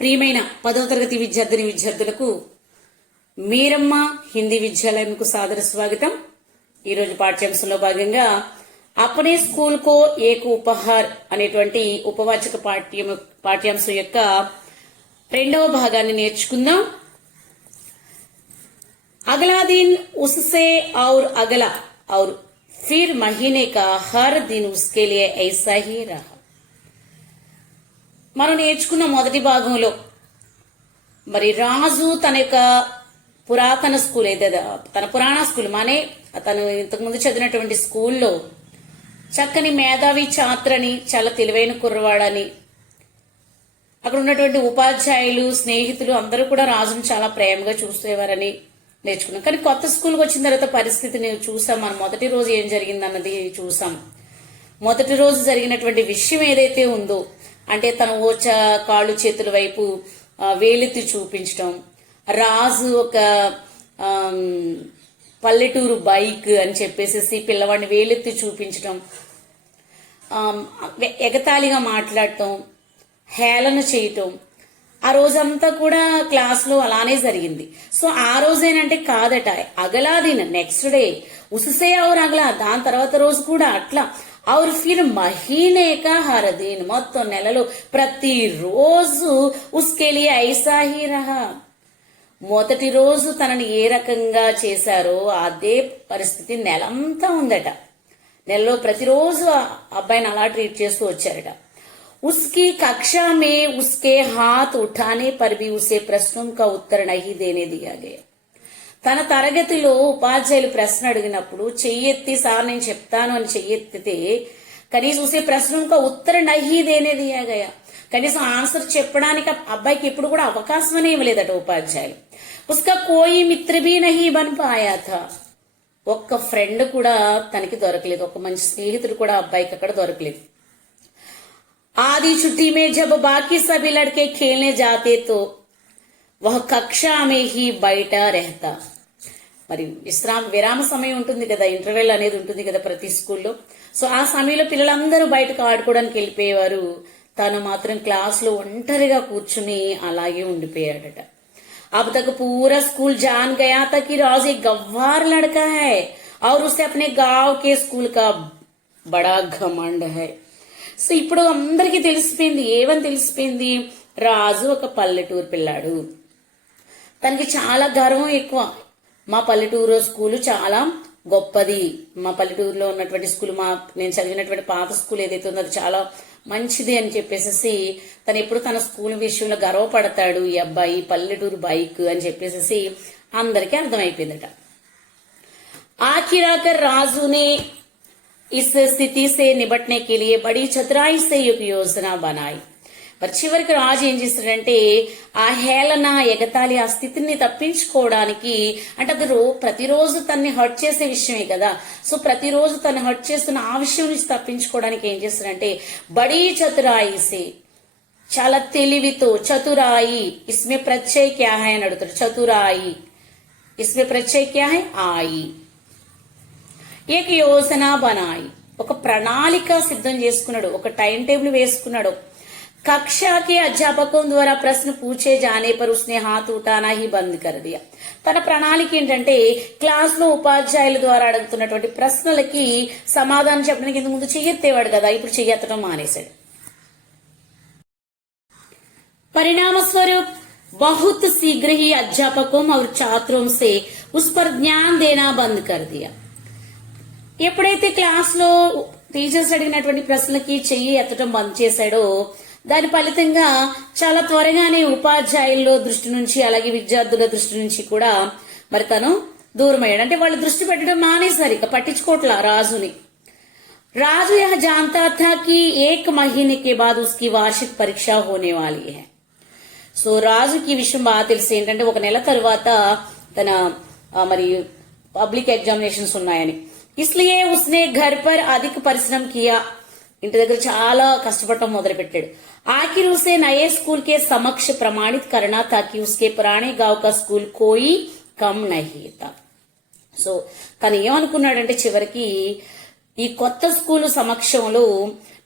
ప్రియమైన 10వ తరగతి విద్యార్థులకు మీరమ్మ హిందీ విద్యాలయంకు సాదర స్వాగతం. ఈరోజు పాఠ్యాంశంలో భాగంగా అప్నే స్కూల్ కో ఏక్ ఉపహార్ అనేటువంటి ఉపవాచక పాఠ్యాంశం యొక్క రెండవ భాగాన్ని నేర్చుకుందాం. अगला दिन उससे और अगला और फिर महीने का हर दिन उसके लिए ऐसा ही रहा. మనం నేర్చుకున్న మొదటి భాగంలో మరి రాజు తన యొక్క పురాతన స్కూల్ ఏదైతే తన పురాణ స్కూల్ మానే తను ఇంతకుముందు చదివినటువంటి స్కూల్లో చక్కని మేధావి ఛాత్రని, చాలా తెలివైన కుర్రవాడని, అక్కడ ఉన్నటువంటి ఉపాధ్యాయులు, స్నేహితులు అందరూ కూడా రాజును చాలా ప్రేమగా చూసేవారని నేర్చుకున్నాం. కానీ కొత్త స్కూల్కి వచ్చిన తర్వాత పరిస్థితిని చూసాం. మనం మొదటి రోజు ఏం జరిగిందన్నది చూసాం. మొదటి రోజు జరిగినటువంటి విషయం ఏదైతే ఉందో అంటే తన కాళ్ళు చేతుల వైపు వేలెత్తి చూపించడం, రాజు ఒక పల్లెటూరు బైక్ అని చెప్పేసి పిల్లవాడిని వేలెత్తి చూపించడం, ఎగతాళిగా మాట్లాడటం, హేళన చేయటం, ఆ రోజంతా కూడా క్లాస్లో అలానే జరిగింది. సో ఆ రోజేనంటే కాదట, అగలాదిన నెక్స్ట్ డే ఉససే ఔర్ అగలా, దాని తర్వాత రోజు కూడా అట్లా, और फिर महीने का हर दिन మొత్తం నెలలో ప్రతిరోజు उसके लिए ऐसा ही रहा. మొదటి రోజు తనని ఏ రకంగా చేశారో అదే పరిస్థితి నెలంతా ఉందట. నెలలో ప్రతిరోజు అబ్బాయిని అలా ట్రీట్ చేస్తూ వచ్చారట. उसकी कक्षा में उसके हाथ उठाने पर भी उसे प्रश्नों का उत्तर नहीं देने दिया गया. తన తరగతిలో ఉపాధ్యాయులు ప్రశ్న అడిగినప్పుడు చెయ్యెత్తి సార్ నేను చెప్తాను అని చెయ్యెత్తితే కనీసం ఉసే ప్రశ్నకు ఉత్తరం నహీ దేనే దియా గయా, కనీసం ఆన్సర్ చెప్పడానికి అబ్బాయికి ఎప్పుడు కూడా అవకాశమనే ఇవ్వలేదట ఉపాధ్యాయులు. ఉస్కా కోయి మిత్ర భీ నహీ బన్ పాయా థా, ఒక్క ఫ్రెండ్ కూడా తనకి దొరకలేదు, ఒక మంచి స్నేహితుడు కూడా అబ్బాయికి అక్కడ దొరకలేదు. ఆది छुट्टी में जब बाकी सभी लड़के खेलने जाते तो वह कक्षा में ही బయట रहता. మరి విరామ సమయం ఉంటుంది కదా, ఇంటర్వెల్ అనేది ఉంటుంది కదా ప్రతి స్కూల్లో. సో ఆ సమయంలో పిల్లలందరూ బయటకు ఆడుకోవడానికి వెళ్ళిపోయేవారు, తను మాత్రం క్లాస్ లో ఒంటరిగా కూర్చుని అలాగే ఉండిపోయాడట. अब तक पूरा स्कूल जान गया था कि राज एक गव्वार लड़का है और उसे अपने गांव के स्कूल का बड़ा घमंड है. సో ఇప్పుడు అందరికీ తెలిసిపోయింది, ఏమని తెలిసిపోయింది, రాజు ఒక పల్లెటూరు పిల్లాడు, తనకి చాలా గర్వం ఎక్కువ. మా పల్లెటూరు స్కూలు చాలా గొప్పది, మా పల్లెటూరులో ఉన్నటువంటి స్కూల్, నేను చదివినటువంటి పాత స్కూల్ ఏదైతే ఉందో అది చాలా మంచిది అని చెప్పేసి తను ఎప్పుడు తన స్కూల్ విషయంలో గర్వపడతాడు. ఈ అబ్బాయి పల్లెటూరు బైక్ అని చెప్పేసి అందరికీ అర్థమైపోయిందట. ఆఖిరాకర్ రాజునే इस स्थिति से निपटने के लिए बड़ी चतुराई से एक योजना बनाई. మరి చివరికి రాజు ఏం చేస్తాడంటే ఆ హేళన, ఎగతాళి, ఆ స్థితిని తప్పించుకోవడానికి, అంటే అది ప్రతిరోజు తన్ని హర్ట్ చేసే విషయమే కదా, సో ప్రతిరోజు తను హర్ట్ చేస్తున్న ఆ విషయం నుంచి తప్పించుకోవడానికి ఏం చేస్తాడంటే బడీ చతురాయి సే, చాలా తెలివితో, చతురాయి ఇస్మే ప్రత్యయ క్యా హై అని అడుగుతాడు. చతురాయి ఇస్మే ప్రత్యయ క్యా హై ఆయి. ఏక యోజన బనాయి, ఒక ప్రణాళిక సిద్ధం చేసుకున్నాడు, ఒక టైం టేబుల్ వేసుకున్నాడు. कक्षा के अध्यापकों द्वारा प्रश्न पूछे जाने पर उसने हाथ उठाना ही बंद कर दिया. తన ప్రణాళిక ఏంటంటే క్లాస్ లో ఉపాధ్యాయుల ద్వారా అడుగుతున్నటువంటి ప్రశ్నలకి సమాధానం చెప్పడానికి ఇంతకు ముందు చెయ్యెత్తేవాడు కదా, ఇప్పుడు చెయ్యెత్తడం మానేశాడు. परिणाम स्वरूप बहुत शीघ्र ही अध्यापकों और छात्रों से उस पर ध्यान देना बंद कर दिया. ఎప్పుడైతే క్లాస్ లో టీచర్స్ అడిగినటువంటి ప్రశ్నలకి చెయ్యి ఎత్తడం బంద్ చేశాడో దాని ఫలితంగా చాలా త్వరగానే ఉపాధ్యాయుల్లో దృష్టి నుంచి, అలాగే విద్యార్థుల దృష్టి నుంచి కూడా మరి తను దూరమయ్యాడు. అంటే వాళ్ళు దృష్టి పెట్టడం మానేశారు, ఇక పట్టించుకోవట్లా రాజుని. రాజు यह जानता था कि 1 महीने के बाद उसकी वार्षिक परीक्षा होने वाली है. సో రాజుకి ఈ విషయం బాగా తెలిసి ఏంటంటే ఒక నెల తర్వాత తన మరి పబ్లిక్ ఎగ్జామినేషన్స్ ఉన్నాయని. इसलिए उसने घर पर अधिक परिश्रम किया, ఇంటి దగ్గర చాలా కష్టపడటం మొదలు పెట్టాడు. आखिर उसे नए स्कूल के समक्ष प्रमाणित करना था कि उसके पुराने गांव का स्कूल कोई कम नहीं था. సో తను ఏమనుకున్నాడంటే చివరికి ఈ కొత్త స్కూలు సమక్షంలో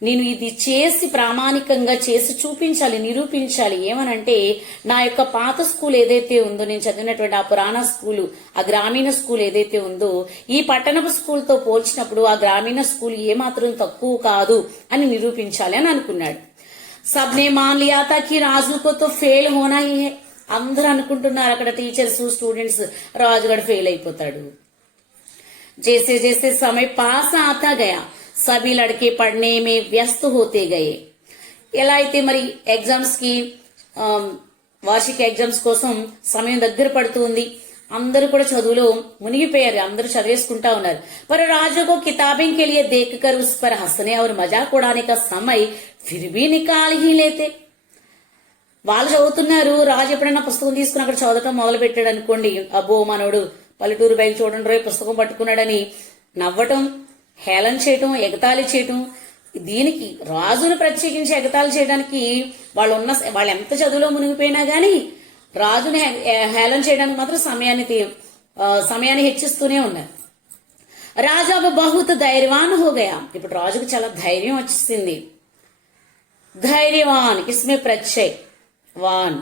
నేను ఇది చేసి ప్రామాణికంగా చేసి చూపించాలి, నిరూపించాలి. ఏమనంటే నా యొక్క పాత స్కూల్ ఏదైతే ఉందో, నేను చదివినటువంటి ఆ పురాణ స్కూలు, ఆ గ్రామీణ స్కూల్ ఏదైతే ఉందో, ఈ పట్టణపు స్కూల్తో పోల్చినప్పుడు ఆ గ్రామీణ స్కూల్ ఏమాత్రం తక్కువ కాదు అని నిరూపించాలి అని అనుకున్నాడు. సబ్నే మాన్ లియా తా కి రాజుకో తో ఫెయిల్ హోనా హీ హై. అందరూ అనుకుంటున్నారు అక్కడ టీచర్స్, స్టూడెంట్స్, రాజుగడ ఫెయిల్ అయిపోతాడు. जैसे जैसे समय पास आता गया सभी लड़के पढ़ने में व्यस्त होते गए. ఎలా అయితే మరి ఎగ్జామ్స్ కి వార్షిక ఎగ్జామ్స్ కోసం సమయం దగ్గర పడుతుంది, అందరూ కూడా చదువులో మునిగిపోయారు, అందరూ చదివేసుకుంటా ఉన్నారు. पर राजू को किताबें के लिए देखकर उस पर हंसने और मजाक उड़ाने का समय फिर भी निकाल ही लेते. వాళ్ళు చదువుతున్నారు, రాజు ఎప్పుడైనా పుస్తకం తీసుకుని అక్కడ చదవటం మొదలు పెట్టాడు అనుకోండి, అబ్బో మనోడు పల్లెటూరు బయలు చూడండి రోయ్ పుస్తకం పట్టుకున్నాడని నవ్వటం, హేళన చేయటం, ఎగతాళి చేయటం. దీనికి రాజును ప్రత్యేకించి ఎగతాళి చేయడానికి వాళ్ళు ఎంత చదువులో మునిగిపోయినా గాని రాజుని హేళన చేయడానికి మాత్రం సమయాన్ని హెచ్చిస్తూనే ఉన్నారు. రాజా బహుత్ ధైర్యవాన్ హో గయా. ఇప్పుడు రాజుకు చాలా ధైర్యం వచ్చేసింది. ధైర్యవాన్ ఇస్మే ప్రత్యయ్ వాన్.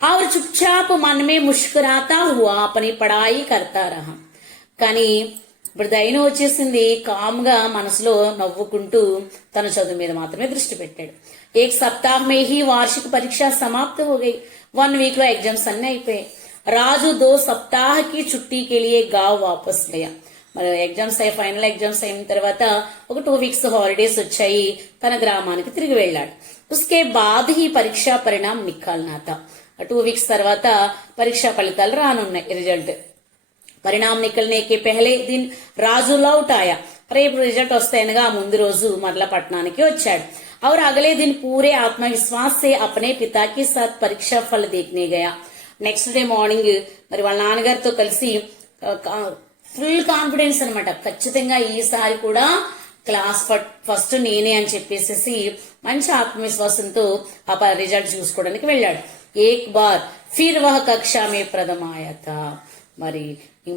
और चुपचाप मन में मुस्कुराता हुआ अपनी पढ़ाई करता रहा. కానీ ఇప్పుడు ధైర్యం వచ్చేసింది, కామ్గా మనసులో నవ్వుకుంటూ తన చదువు మీద మాత్రమే దృష్టి పెట్టాడు. ఏక్ సప్తాహ్ మే హీ వార్షిక పరీక్ష సమాప్త హో గయి. 1 వీక్ లో ఎగ్జామ్స్ అన్ని అయిపోయాయి. రాజు 2 सप्ताह की छुट्टी के लिए गांव वापस गया. మరి ఎగ్జామ్స్ అయ్యి ఫైనల్ ఎగ్జామ్స్ అయిన తర్వాత ఒక 2 వీక్స్ హాలిడేస్ వచ్చాయి, తన గ్రామానికి తిరిగి వెళ్ళాడు. उसके बाद ही परीक्षा परिणाम निकालना था. 2 వీక్స్ తర్వాత పరీక్షా ఫలితాలు రానున్నాయి, రిజల్ట్. పరిణామ నికల్నే కే పహలే దిన్ రాజు లౌట్ ఆయా. రేపు రిజల్ట్ వస్తాయనగా ముందు రోజు మరలా పట్టణానికి వచ్చాడు. और अगले दिन पूरे आत्मविश्वास से अपने पिता के साथ परीक्षा फल देखने गया. నెక్స్ట్ డే మార్నింగ్ మరి వాళ్ళ నాన్నగారితో కలిసి ఫుల్ కాన్ఫిడెన్స్ అనమాట, ఖచ్చితంగా ఈసారి కూడా క్లాస్ ఫస్ట్ నేనే అని చెప్పేసి మంచి ఆత్మవిశ్వాసంతో ఆ రిజల్ట్ చూసుకోవడానికి వెళ్ళాడు. ఏక్ బార్ ఫిర్ వహ కక్షా మే ప్రథమాయత. మరి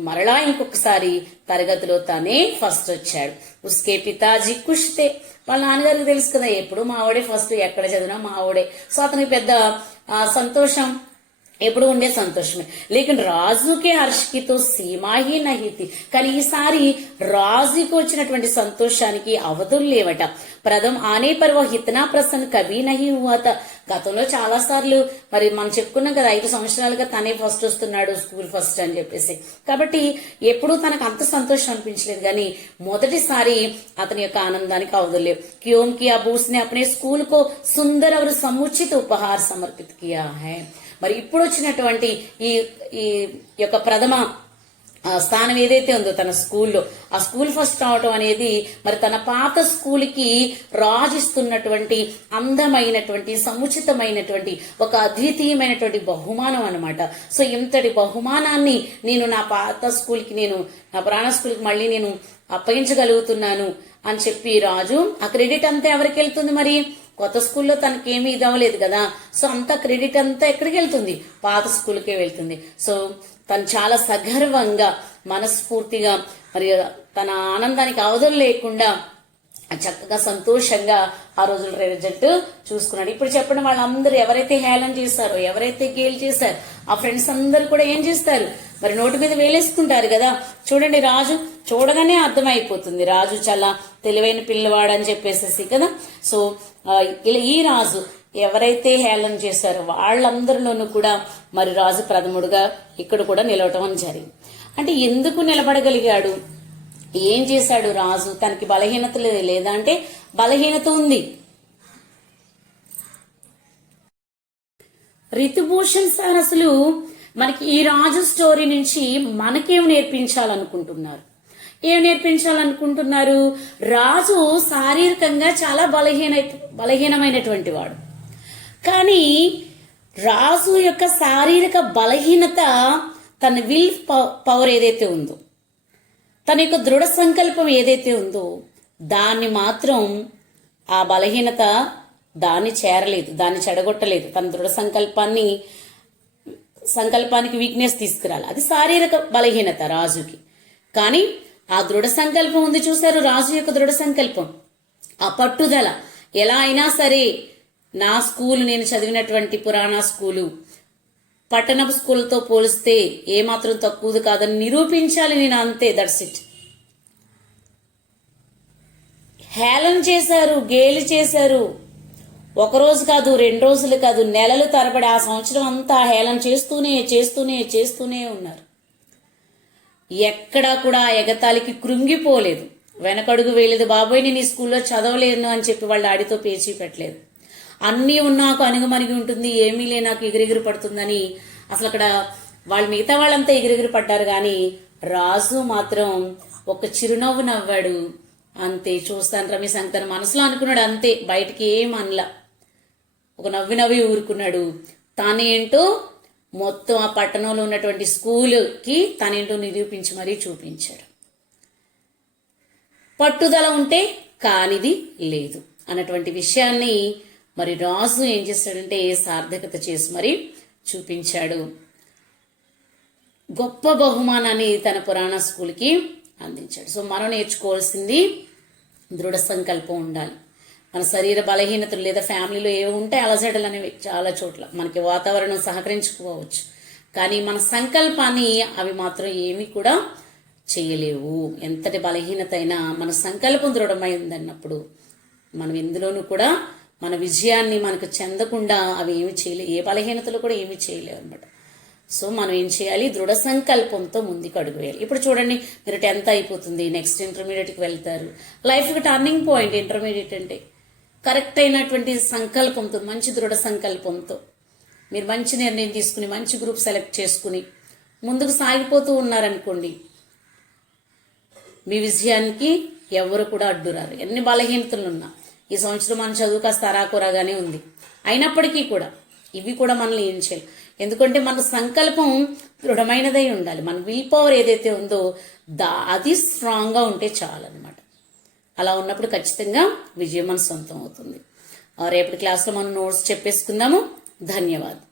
మరలా ఇంకొకసారి తరగతిలో తనే ఫస్ట్ వచ్చాడు. ఉస్కే పితాజీ కుష్తే. వాళ్ళ నాన్నగారికి తెలుసు కదా, ఎప్పుడు మావాడే ఫస్ట్, ఎక్కడ చదివినా మావాడే. సో అతనికి పెద్ద సంతోషం, ఎప్పుడు ఉండే సంతోషమే. లేకిన్ రాజుకి హర్షకి తో సీమా హీ నహీ థీ. కానీ ఈసారి రాజుకి వచ్చినటువంటి సంతోషానికి అవధులు లేవట. ప్రథమ్ ఆనే పర్ వహ్ ఇతనా ప్రసన్న కభీ నహీ హువా థా. గతంలో చాలా సార్లు మరి మనం చెప్పుకున్నాం కదా, 5 సంవత్సరాలుగా తనే ఫస్ట్ వస్తున్నాడు, స్కూల్ ఫస్ట్ అని చెప్పేసి. కాబట్టి ఎప్పుడూ తనకు అంత సంతోషం అనిపించలేదు, కానీ మొదటిసారి అతని యొక్క ఆనందానికి అవధులేవు. క్యోం కి అబూస్నే అప్నే స్కూల్ కో సుందర और समुचित उपहार समर्पित किया है. మరి ఇప్పుడు వచ్చినటువంటి ఈ యొక్క ప్రథమ స్థానం ఏదైతే ఉందో తన స్కూల్లో, ఆ స్కూల్ ఫస్ట్ అవడం అనేది మరి తన పాత స్కూల్కి రాజిస్తున్నటువంటి అందమైనటువంటి సముచితమైనటువంటి ఒక అద్వితీయమైనటువంటి బహుమానం అన్నమాట. సో ఇంతటి బహుమానాన్ని నేను నా పాత స్కూల్కి, నేను నా పురాణ స్కూల్కి మళ్ళీ నేను అప్పగించగలుగుతున్నాను అని చెప్పి రాజు, ఆ క్రెడిట్ అంతా ఎవరికి వెళ్తుంది? మరి కొత్త స్కూల్లో తనకేమీ ఇది అవ్వలేదు కదా, సో అంత క్రెడిట్ అంతా ఎక్కడికి వెళ్తుంది? పాత స్కూల్కే వెళ్తుంది. సో తను చాలా సగర్వంగా, మనస్ఫూర్తిగా, మరి తన ఆనందానికి అవధులు లేకుండా చక్కగా సంతోషంగా ఆ రోజుల రిజల్ట్ చూసుకున్నాడు. ఇప్పుడు చెప్పండి, వాళ్ళందరూ ఎవరైతే హేళన చేశారో, ఎవరైతే గేల్ చేశారో, ఆ ఫ్రెండ్స్ అందరూ కూడా ఏం చేస్తారు? మరి నోటి మీద వేలేసుకుంటారు కదా. చూడండి, రాజు చూడగానే అర్థమైపోతుంది రాజు చాలా తెలివైన పిల్లవాడు అని చెప్పేసేసి కదా. సో ఇలా ఈ రాజు ఎవరైతే హేళన చేశారో వాళ్ళందరిలోనూ కూడా మరి రాజు ప్రథముడుగా ఇక్కడ కూడా నిలవటం జరిగింది. అంటే ఎందుకు నిలబడగలిగాడు? ఏం చేశాడు రాజు? తనకి బలహీనత లేదా అంటే బలహీనత ఉంది. రితుభూషణ్ సార్ అసలు మనకి ఈ రాజు స్టోరీ నుంచి మనకేం నేర్పించాలనుకుంటున్నారు? ఏం నేర్పించాలనుకుంటున్నారు? రాజు శారీరకంగా చాలా బలహీనమైనటువంటి వాడు, కానీ రాజు యొక్క శారీరక బలహీనత తన విల్ పవర్ ఏదైతే ఉందో, తన యొక్క దృఢ సంకల్పం ఏదైతే ఉందో, దాన్ని మాత్రం ఆ బలహీనత దాన్ని చేరలేదు, దాన్ని చెడగొట్టలేదు. తన దృఢ సంకల్పానికి వీక్నెస్ తీసుకురాలి. అది శారీరక బలహీనత రాజుకి. కానీ ఆ దృఢ సంకల్పం ఉంది చూశారు, రాజు యొక్క దృఢ సంకల్పం, ఆ పట్టుదల. ఎలా అయినా సరే నా స్కూల్, నేను చదివినటువంటి పురాణ స్కూలు పట్టణపు స్కూల్తో పోలిస్తే ఏమాత్రం తక్కువది కాదని నిరూపించాలి నేను, అంతే, దట్స్ ఇట్. హేళన చేశారు, గేలి చేశారు. ఒకరోజు కాదు, 2 రోజులు కాదు, నెలలు తరబడి ఆ సంవత్సరం అంతా హేళన చేస్తూనే ఉన్నారు. ఎక్కడా కూడా ఎగతాళికి కృంగిపోలేదు, వెనకడుగు వేయలేదు. బాబోయ్ నేను ఈ స్కూల్లో చదవలేను అని చెప్పి వాళ్ళ ఆడితో పేచీ పెట్టలేదు. అన్నీ ఉన్నాకు అణుగుమణిగి ఉంటుంది, ఏమీ లే నాకు ఎగిరెగిరి పడుతుందని అసలు అక్కడ వాళ్ళు మిగతా వాళ్ళంతా ఎగిరెగిరి పడ్డారు. కానీ రాజు మాత్రం ఒక చిరునవ్వు నవ్వాడు, అంతే. చూస్తాను రమేష్ తన మనసులో అనుకున్నాడు, అంతే, బయటికి ఏం అనలా, ఒక నవ్వి ఊరుకున్నాడు. తానేంటో మొత్తం ఆ పట్టణంలో ఉన్నటువంటి స్కూలుకి తనేంటో నిరూపించి మరీ చూపించాడు. పట్టుదల ఉంటే కానిది లేదు అన్నటువంటి విషయాన్ని మరి రాజు ఏం చేశాడంటే సార్థకత చేసి మరి చూపించాడు. గొప్ప బహుమానాన్ని తన పురాణ స్కూల్కి అందించాడు. సో మనం నేర్చుకోవాల్సింది దృఢ సంకల్పం ఉండాలి. మన శరీర బలహీనతలు లేదా ఫ్యామిలీలో ఏవి ఉంటే అలజడలు అనేవి చాలా చోట్ల మనకి వాతావరణం సహకరించుకోవచ్చు, కానీ మన సంకల్పాన్ని అవి మాత్రం ఏమీ కూడా చేయలేవు. ఎంతటి బలహీనత అయినా మన సంకల్పం దృఢమై ఉందన్నప్పుడు మనం ఎందులోనూ కూడా మన విజయాన్ని మనకు చెందకుండా అవి ఏమి చేయలేవు, ఏ బలహీనతలు కూడా ఏమీ చేయలేవు అనమాట. సో మనం ఏం చేయాలి, దృఢ సంకల్పంతో ముందుకు అడుగు వేయాలి. ఇప్పుడు చూడండి, మీరు 10th అయిపోతుంది, నెక్స్ట్ ఇంటర్మీడియట్కి వెళ్తారు. లైఫ్కి టర్నింగ్ పాయింట్ ఇంటర్మీడియట్ అంటే. కరెక్ట్ అయినటువంటి సంకల్పంతో, మంచి దృఢ సంకల్పంతో మీరు మంచి నిర్ణయం తీసుకుని మంచి గ్రూప్ సెలెక్ట్ చేసుకుని ముందుకు సాగిపోతూ ఉన్నారనుకోండి, మీ విజయానికి ఎవరు కూడా అడ్డురారు. ఎన్ని బలహీనతలు ఉన్నా, ఈ సంవత్సరం మన చదువు కాస్త అరాకొరాగానే ఉంది, అయినప్పటికీ కూడా ఇవి కూడా మనల్ని ఏం చేయాలి, ఎందుకంటే మన సంకల్పం దృఢమైనదై ఉండాలి. మన విల్ పవర్ ఏదైతే ఉందో అది స్ట్రాంగ్గా ఉంటే చాలన్నమాట. అలా ఉన్నప్పుడు ఖచ్చితంగా విజయం మన సొంతం అవుతుంది. రేపటి క్లాస్లో మనం నోట్స్ చెప్పేసుకుందాము. ధన్యవాదాలు.